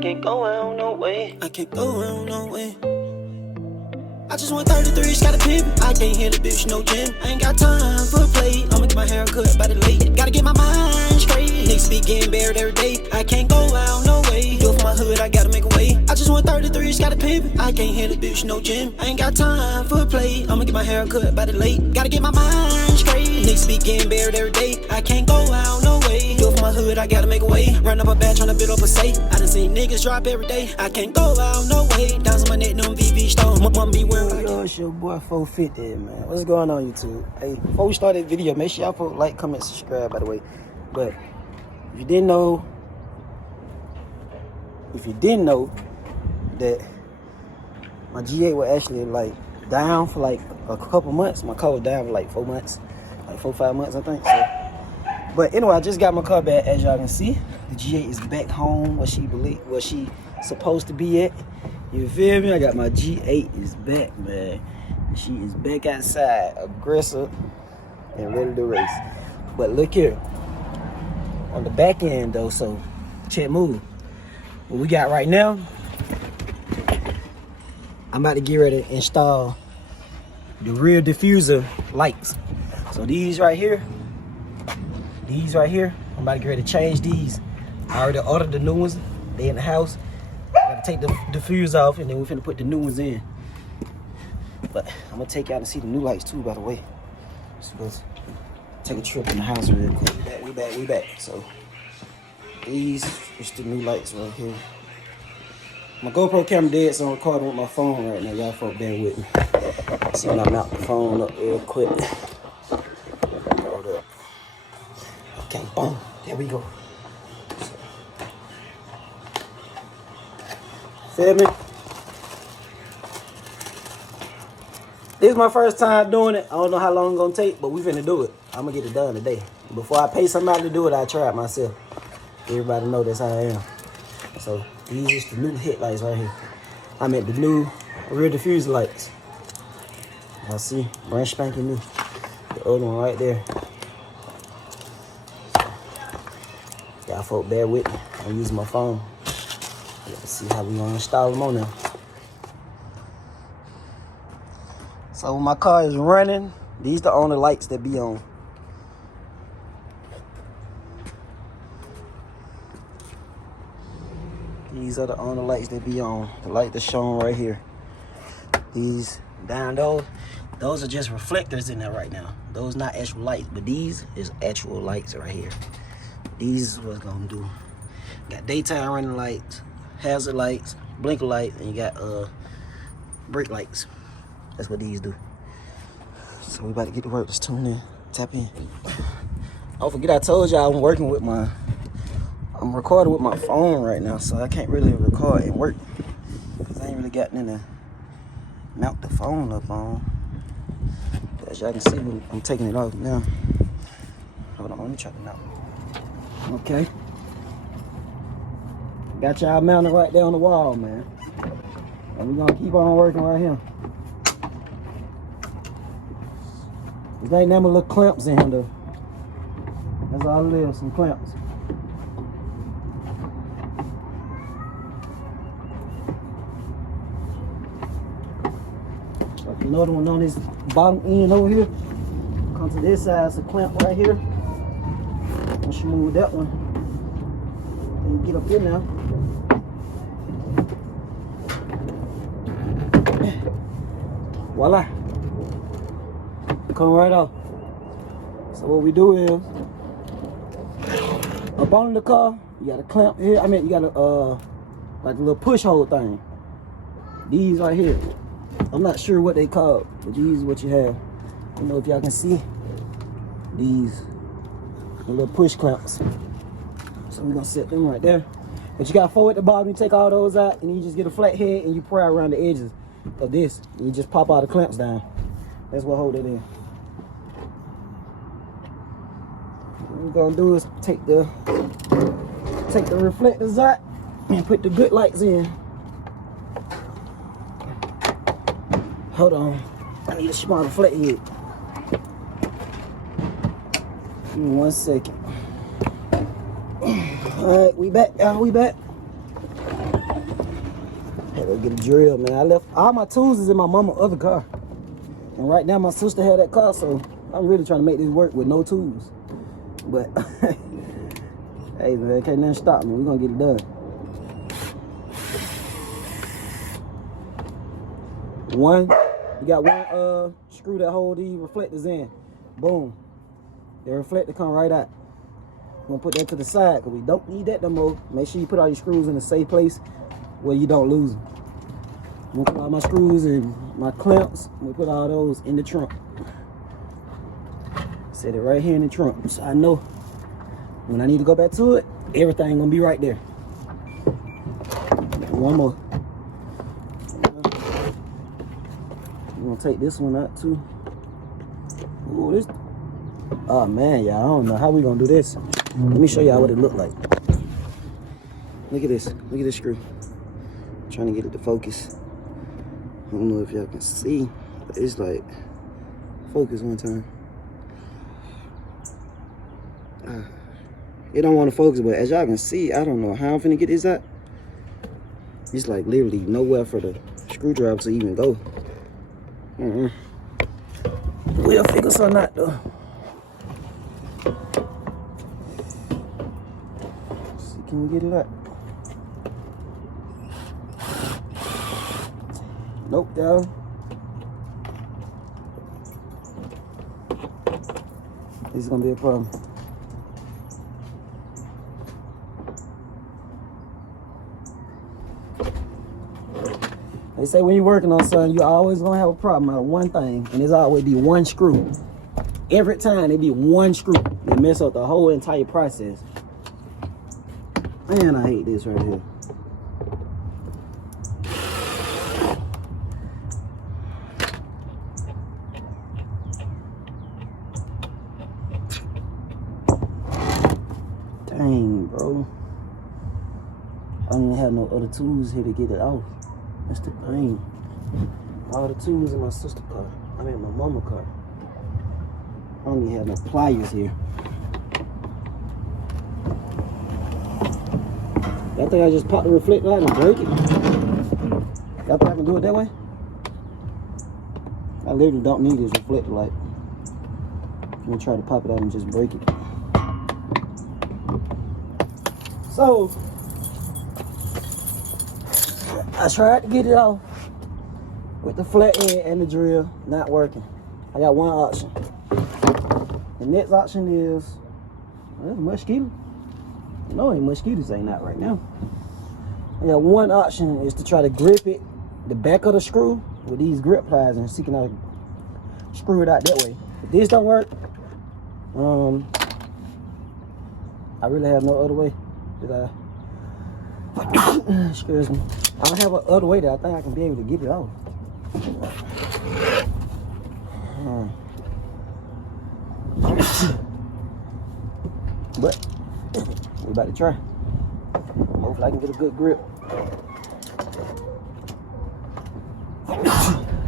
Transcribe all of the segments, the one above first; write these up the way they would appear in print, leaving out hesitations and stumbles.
can't go out no way. I can't go out no way. I just want 33, got a pivot. I can't hit a bitch, no gym. I ain't got time for play. I'ma get my hair cut by the late. Gotta get my mind straight. Niggas be getting buried every day. I can't go out no way. Do it for my hood, I gotta make a way. I just want 33, got a pivot. I can't hit a bitch, no gym. I ain't got time for play. I'ma get my hair cut by the late. Gotta get my mind straight. Niggas be getting buried every day. I can't go out no way. Do it for my hood, I gotta make a way. Run up a bag, tryna build up a safe. I done seen niggas drop every day. I can't go out no way. Dimes on my neck, them VV stone. Mama be wearing. It's your boy 450, man. What's going on, YouTube? Hey, before we start that video, make sure y'all put like, comment, subscribe, by the way. But if you didn't know that my G8 was actually like down for like a couple months. My car was down for like 4 months, like 4-5 months, I think. So, but anyway, I just got my car back, as y'all can see. The G8 is back home where she supposed to be at. You feel me? I got my G8 is back, man. She is back outside, aggressive and ready to race. But look here, on the back end though, so check move. What we got right now, I'm about to get ready to install the rear diffuser lights. So these right here, I'm about to get ready to change these. I already ordered the new ones. They in the house. Gotta take the diffuser off, and then we're finna put the new ones in. But I'm gonna take y'all to see the new lights too, by the way. So let's take a trip in the house real quick. We back. So these is the new lights right here. My GoPro camera dead, so I'm recording with my phone right now. Y'all folk bear with me. So I'm gonna mount the phone up real quick. Hold up. Okay, boom. There we go. Feel me? This is my first time doing it. I don't know how long it's gonna take, but we finna do it. I'm gonna get it done today. Before I pay somebody to do it, I try it myself. Everybody know that's how I am. So these is the new headlights right here. I meant the new rear diffuser lights. Y'all see, brand spanking new. The other one right there. Y'all folk bear with me. I'm using my phone. Let's see how we gonna install them on there. So when my car is running, these the only lights that be on. These are the only lights that be on. The light that's shown right here. These down those are just reflectors in there right now. Those not actual lights, but these is actual lights right here. These is what's gonna do. Got daytime running lights, hazard lights, blinker lights, and you got brake lights. That's what these do. So we about to get to work. Let's tune in, tap in. Don't forget I told y'all I'm recording with my phone right now, so I can't really record and work because I ain't really got nothing to mount the phone up on. But as y'all can see, I'm taking it off now. Hold on, let me try to mount. Okay. Got y'all mounted right there on the wall, man. And we're gonna keep on working right here. There's ain't them little clamps in here though. That's all it is, some clamps. Like another one on this bottom end over here. Come to this side, it's a clamp right here. Once you move that one, then you get up in there. Voila. Come right off. So what we do is, up on the car, you got a clamp here. I mean, you got a like a little push hole thing. These right here. I'm not sure what they call, but these is what you have. I don't know if y'all can see these little push clamps. So we're gonna set them right there. But you got 4 at the bottom. You take all those out, and you just get a flat head, and you pry around the edges of this. And you just pop all the clamps down. That's what hold it in. What we're gonna do is take the reflectors out and put the good lights in. Hold on, I need a smaller flathead. Give me 1 second. All right, we back, y'all, we back. Gotta get a drill, man. I left all my tools is in my mama's other car. And right now my sister had that car, so I'm really trying to make this work with no tools. But hey man, can't nothing stop me. We're gonna get it done. You got one screw that hold these reflectors in. Boom. The reflector come right out. We're gonna put that to the side because we don't need that no more. Make sure you put all your screws in a safe place where you don't lose them. I'm gonna put all my screws and my clamps. I'm gonna put all those in the trunk. Set it right here in the trunk so I know when I need to go back to it, everything gonna be right there. One more. We're gonna take this one out too. Ooh, this. Oh man, y'all, I don't know how we gonna do this. Let me show y'all what it look like. Look at this. Look at this screw. I'm trying to get it to focus. I don't know if y'all can see, but it's like focus one time. It don't want to focus, but as y'all can see, I don't know how I'm finna get this out. It's like literally nowhere for the screwdriver to even go. We'll figure something out though. Let's see, can we get it out? Nope, y'all. This is gonna be a problem. They say when you're working on something, you're always gonna have a problem out of one thing, and there's always be one screw. Every time it be one screw. It mess up the whole entire process. Man, I hate this right here. Dang, bro. I don't even have no other tools here to get it off. That's the thing. All the tools in my sister's car. I mean my mama's car. I don't even have no pliers here. Y'all think I just pop the reflector out and break it? Y'all think I can do it that way? I literally don't need this reflector light. I'm gonna try to pop it out and just break it. So I tried to get it off with the flat end and the drill, not working. I got one option. The next option is, well, mosquito. No, ain't mosquitoes ain't out right now. I got one option is to try to grip it, the back of the screw with these grip pliers and see can I screw it out that way. If this don't work, I really have no other way that excuse me. I don't have an other way that I think I can be able to get it off. But we're about to try. Hopefully I can get a good grip.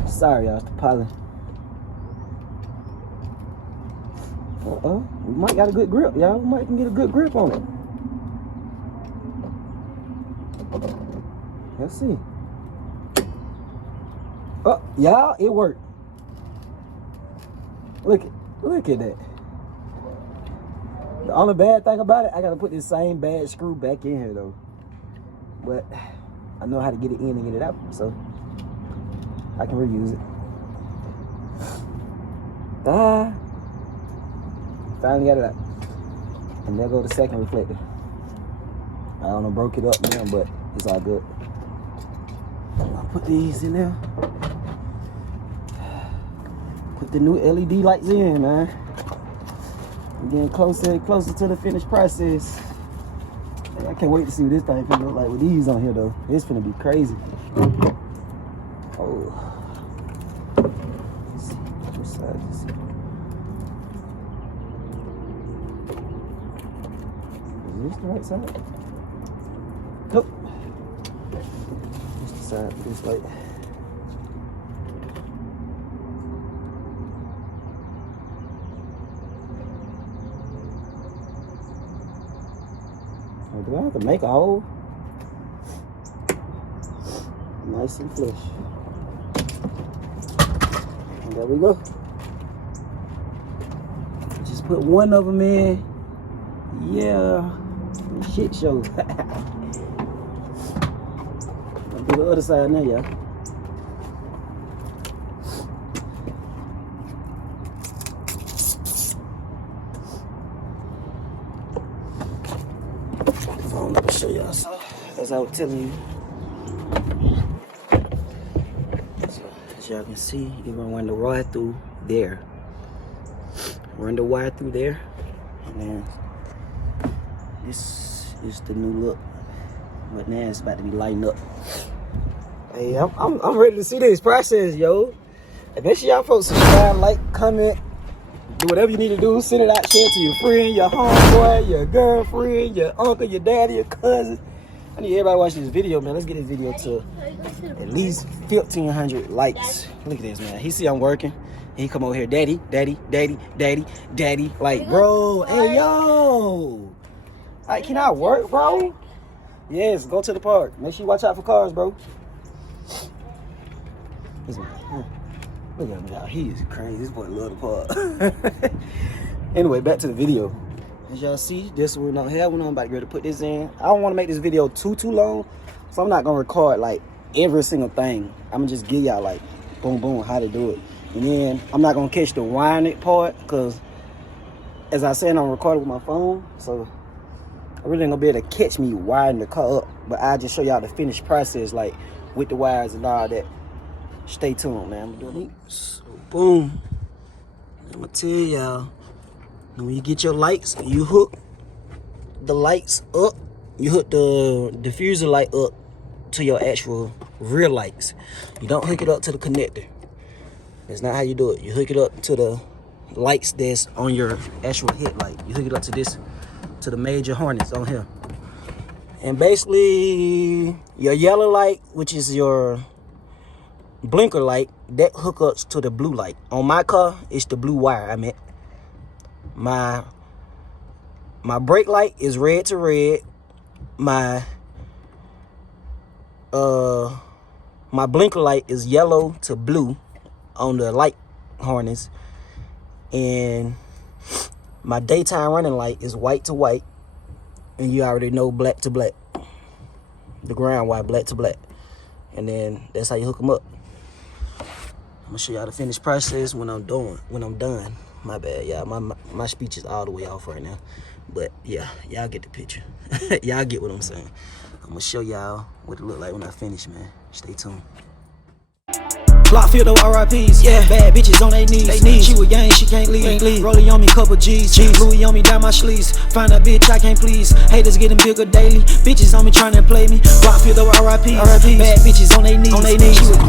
Sorry, y'all, it's the pollen. We might got a good grip, y'all. We might can get a good grip on it. Let's see. Oh, y'all, it worked. Look at that. The only bad thing about it, I gotta put this same bad screw back in here though. But I know how to get it in and get it out, so I can reuse it. Finally got it out. And there go the second reflector. I don't know, broke it up now, but it's all good. I'll put these in there. Put the new LED lights in, man. We're getting closer and closer to the finished process. I can't wait to see what this thing can look like with these on here, though. It's gonna be crazy. Oh. Let's see. Which side is it? Is this the right side? Nope. This the side for this light. Do I have to make a hole? Nice and flush. And there we go. Just put one of them in. Yeah. Shit show. I'll do the other side now, y'all. Phone up and show y'all. So, as I was telling you. So, as y'all can see, you're gonna run the wire through there. Run the wire through there. And then this is the new look. But now it's about to be lighting up. Hey, I'm ready to see this process, yo. And make sure y'all folks subscribe, like, comment, do whatever you need to do. Send it out, share it to your friend, your homeboy, your girlfriend, your uncle, your daddy, your cousin. I need everybody to watch this video, man. Let's get this video to at least 1,500 likes. Look at this, man. He see I'm working. He come over here, daddy, daddy, daddy, daddy, daddy. Like, bro, hey, yo. Like, can I work, bro? Yes, go to the park. Make sure you watch out for cars, bro. Look at him, y'all. He is crazy. This boy love the park. Anyway, back to the video. As y'all see, this one don't have one. I'm about to be ready to put this in. I don't want to make this video too long, so I'm not gonna record like every single thing. I'm gonna just give y'all like boom, boom, how to do it. And then I'm not gonna catch the winding part, because as I said, I'm recording with my phone, so I really ain't gonna be able to catch me wiring the car up. But I'll just show y'all the finished process, like with the wires and all that. Stay tuned, man. I'm doing it. So boom. I'm gonna tell y'all, when you get your lights, you hook the lights up. You hook the diffuser light up to your actual rear lights. You don't hook it up to the connector. That's not how you do it. You hook it up to the lights that's on your actual headlight. You hook it up to this, to the major harness on here. And basically, your yellow light, which is your blinker light, that hook up to the blue light. On my car, it's the blue wire. I meant my brake light is red to red. My blinker light is yellow to blue on the light harness, and my daytime running light is white to white, and you already know black to black. The ground wire, black to black. And then that's how you hook them up. I'm gonna show y'all the finished process when I'm done. My bad, y'all. My speech is all the way off right now. But yeah, y'all get the picture. Y'all get what I'm saying. I'm gonna show y'all what it look like when I finish, man. Stay tuned. Block filled with RIPs, yeah. Bad bitches on they knees. She with gang, she can't leave. Rolling on me, couple G's. Louis on me, down my sleeves. Find a bitch I can't please. Haters getting bigger daily. Bitches on me trying to play me. Block filled with RIPs. Bad bitches on they knees. She with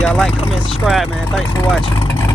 y'all like, comment, subscribe, man. Thanks for watching.